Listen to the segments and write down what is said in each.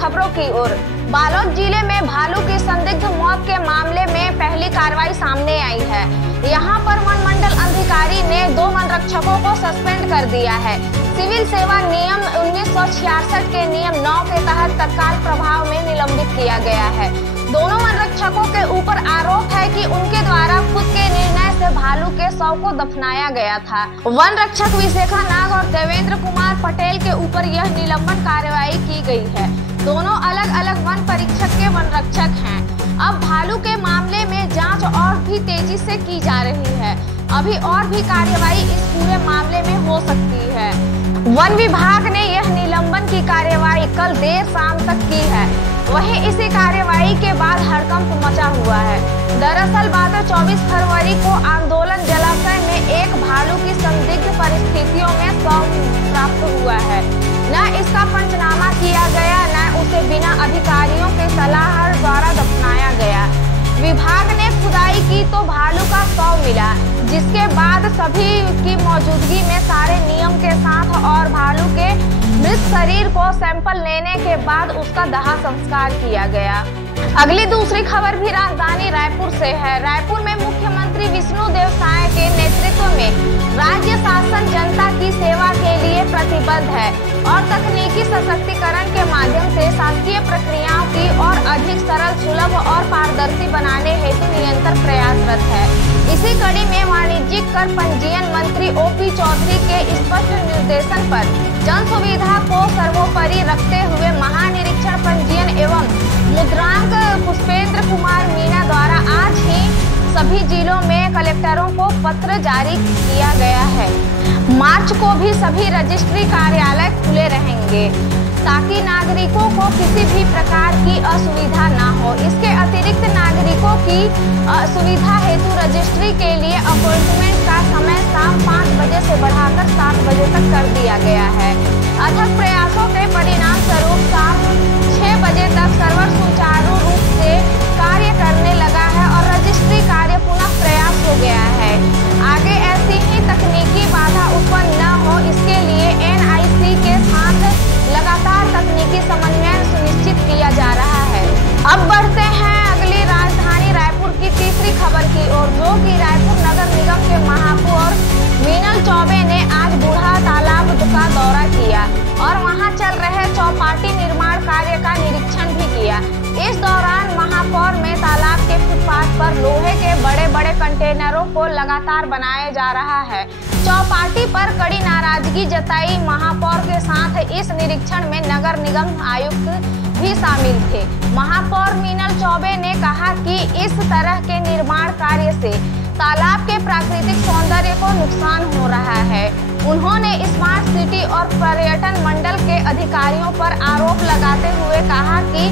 खबरों की ओर। बालोद जिले में भालू की संदिग्ध मौत के मामले में पहली कार्रवाई सामने आई है। यहां पर वन मंडल अधिकारी ने 2 वन रक्षकों को सस्पेंड कर दिया है। सिविल सेवा नियम 1966 के नियम 9 के तहत तत्काल प्रभाव में निलंबित किया गया है। दोनों वन रक्षकों के ऊपर आरोप है कि उनके द्वारा खुद के निर्णय से भालू के शव को दफनाया गया था। वन रक्षक विशेखा नाग और देवेंद्र कुमार पटेल के ऊपर यह निलंबन कार्रवाई की गई है। दोनों अलग अलग वन परीक्षक के वन रक्षक हैं। अब भालू के मामले में जांच और भी तेजी से की जा रही है। अभी और भी कार्रवाई इस पूरे मामले में हो सकती है। वन विभाग ने यह निलंबन की कार्रवाई कल देर शाम तक की है। वहीं इसी कार्रवाई के बाद हड़कंप मचा हुआ है। दरअसल बात 24 फरवरी को आंदोलन जलाशय में एक भालू की संदिग्ध परिस्थितियों में शव प्राप्त हुआ है। न इसका पंचनामा किया गया, न उसे बिना अधिकारियों के सलाह द्वारा दफनाया गया। विभाग ने खुदाई की तो भालू का शव मिला, जिसके बाद सभी की मौजूदगी में सारे नियम के साथ और भालू के मृत शरीर को सैंपल लेने के बाद उसका दाह संस्कार किया गया। अगली दूसरी खबर भी राजधानी रायपुर से है। रायपुर में मुख्यमंत्री विष्णुदेव साय के नेतृत्व में राज्य शासन जनता की सेवा के लिए प्रतिबद्ध है और तकनीकी सशक्तिकरण के माध्यम से शासकीय प्रक्रियाओं की और अधिक सरल, सुलभ और पारदर्शी बनाने हेतु निरंतर प्रयासरत है। इसी कड़ी में वाणिज्यिक कर पंजीयन मंत्री ओपी चौधरी के स्पष्ट निर्देशन पर जन सुविधा को सर्वोपरि रखते हुए महानिरीक्षण पंजीयन एवं मुद्रांक पुष्पेंद्र कुमार मीणा द्वारा आज ही सभी जिलों में कलेक्टरों को पत्र जारी किया गया है। मार्च को भी सभी रजिस्ट्री कार्यालय खुले रहेंगे ताकि नागरिकों को किसी भी प्रकार की असुविधा न हो। इसके अतिरिक्त नागरिकों की सुविधा हेतु रजिस्ट्री के लिए अपॉइंटमेंट का समय शाम 5 बजे से बढ़ाकर 7 बजे तक कर दिया गया है। अथक प्रयासों के परिणाम स्वरूप शाम 6 बजे तक सर्वर सुचारू रूप से कार्य करने लगा है और रजिस्ट्री कार्य पुनः प्रयास हो गया है। आगे ऐसी ही तकनीकी बाधा उत्पन्न न हो, इसके लिए NIC के साथ लगातार तकनीकी समन्वय सुनिश्चित किया जा रहा है। अब बढ़ते हैं अगली राजधानी रायपुर की तीसरी खबर की ओर, जो कि रायपुर नगर निगम के महापौर मीनल चौबे ने आज बूढ़ा तालाब का दौरा किया और वहां चल रहे चौपाटी निर्माण कार्य का निरीक्षण भी किया। इस दौरान महापौर में तालाब के फुटपाथ पर लोहे के बड़े बड़े कंटेनरों को लगातार बनाया जा रहा है। चौपाटी पर कड़ी नाराजगी जताई। महापौर के साथ इस निरीक्षण में नगर निगम आयुक्त भी शामिल थे। महापौर मीनल चौबे ने कहा कि इस तरह के निर्माण कार्य से तालाब के प्राकृतिक सौंदर्य को नुकसान हो रहा है। उन्होंने स्मार्ट सिटी और पर्यटन मंडल के अधिकारियों पर आरोप लगाते हुए कहा कि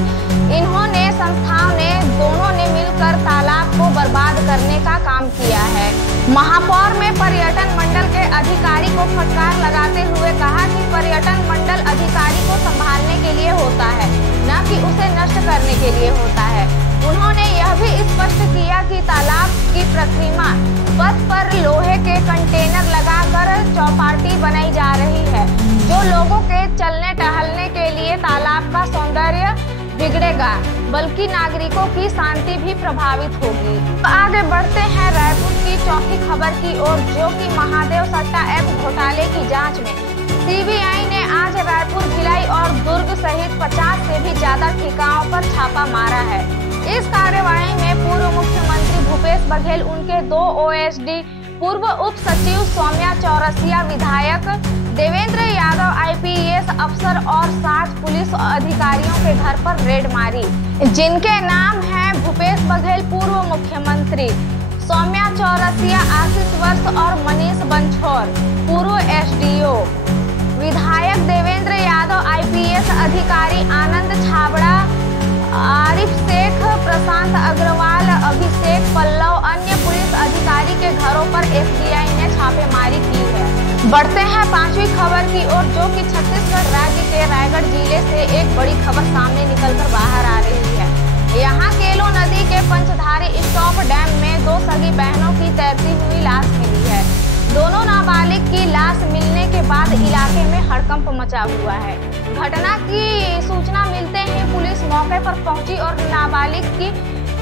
इन्होंने संस्थाओं ने दोनों ने मिलकर तालाब को बर्बाद करने का काम किया है। महापौर में पर्यटन मंडल के अधिकारी को फटकार लगाते हुए कहा कि पर्यटन मंडल अधिकारी को संभालने के लिए होता है, न कि उसे नष्ट करने के लिए होता है। उन्होंने यह भी स्पष्ट किया कि तालाब की प्रतिमा पथ पर लोहे के कंटेनर लगाकर चौपाटी बनाई जा रही है, जो लोगों के चलने टहलने के लिए तालाब का सौंदर्य बिगड़ेगा, बल्कि नागरिकों की शांति भी प्रभावित होगी। आगे बढ़ते हैं रायपुर की चौथी खबर की ओर, जो कि महादेव सट्टा ऐप घोटाले की जांच में CBI ने आज रायपुर, भिलाई और दुर्ग सहित 50 से भी ज्यादा ठिकानों पर छापा मारा है। इस कार्रवाई में पूर्व मुख्यमंत्री भूपेश बघेल, उनके 2 OSD, पूर्व उप सचिव सौम्या चौरसिया, विधायक देवेंद्र यादव IPS अफसर और 60 पुलिस अधिकारियों के घर पर रेड मारी, जिनके नाम हैं भूपेश बघेल पूर्व मुख्यमंत्री, सौम्या चौरसिया आशीष वर्ष और मनीष बंछोर पूर्व SDO, विधायक देवेंद्र यादव IPS अधिकारी, आनंद छाबड़ा, आरिफ शेख, प्रशांत अग्रवाल, अभिषेक पल्लव, अन्य पुलिस अधिकारी के घरों पर FBI ने छापेमारी की है। बढ़ते हैं 5वीं खबर की ओर, जो कि छत्तीसगढ़ राज्य के रायगढ़ जिले से एक बड़ी खबर सामने निकलकर बाहर आ रही है। यहाँ केलो नदी के पंचधारी स्टॉप डैम में 2 सगी बहनों की तैरती हुई लाश मिली है। दोनों नाबालिग की लाश मिलने के बाद इलाके में हड़कंप मचा हुआ है। घटना की सूचना मिलते ही पुलिस मौके पर पहुंची और नाबालिग की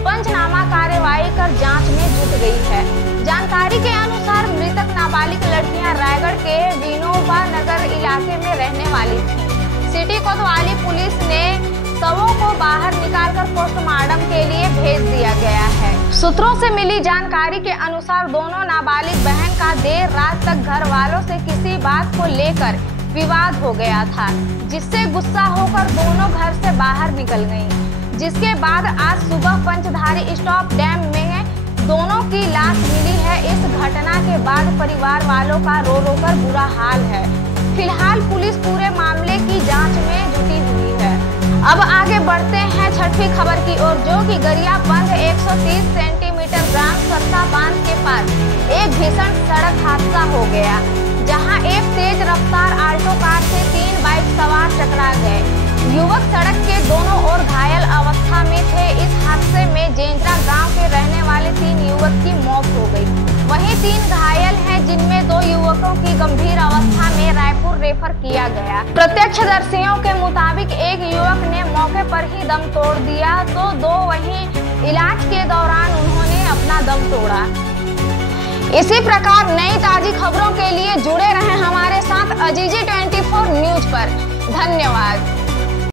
पंचनामा कार्रवाई कर जांच में जुट गई है। जानकारी के अनुसार मृतक नाबालिग लड़कियां रायगढ़ के विनोबा नगर इलाके में रहने वाली थीं। सिटी कोतवाली पुलिस ने शवों को बाहर निकालकर पोस्टमार्टम के लिए भेज दिया गया है। सूत्रों से मिली जानकारी के अनुसार दोनों नाबालिग बहन का देर रात तक घर वालों से किसी बात को लेकर विवाद हो गया था, जिससे गुस्सा होकर दोनों घर से बाहर निकल गईं। जिसके बाद आज सुबह पंचधारी स्टॉप डैम में दोनों की लाश मिली है। इस घटना के बाद परिवार वालों का रो रो कर बुरा हाल है। फिलहाल पुलिस पूरे मामले की जांच में जुटी हुई है। अब आगे बढ़ते हैं छठी खबर की ओर, जो कि गरियाबंद 130 सेंटीमीटर ग्राम सत्ता बांध के पास एक भीषण सड़क हादसा हो गया, जहां एक तेज रफ्तार आल्टो कार से 3 बाइक सवार टकरा गए। युवक सड़क के दोनों ओर घायल अवस्था में थे। इस हादसे में जेंद्रा गांव के रहने वाले 3 युवक की मौत हो गई। वहीं 3 घायल हैं, जिनमें 2 युवकों की गंभीर अवस्था में रायपुर रेफर किया गया। प्रत्यक्षदर्शियों के मुताबिक एक युवक ने मौके पर ही दम तोड़ दिया, तो 2 वहीं इलाज के दौरान उन्होंने अपना दम तोड़ा। इसी प्रकार नई ताजी खबरों के लिए जुड़े रहें हमारे साथ अजीजी 24 न्यूज पर। धन्यवाद।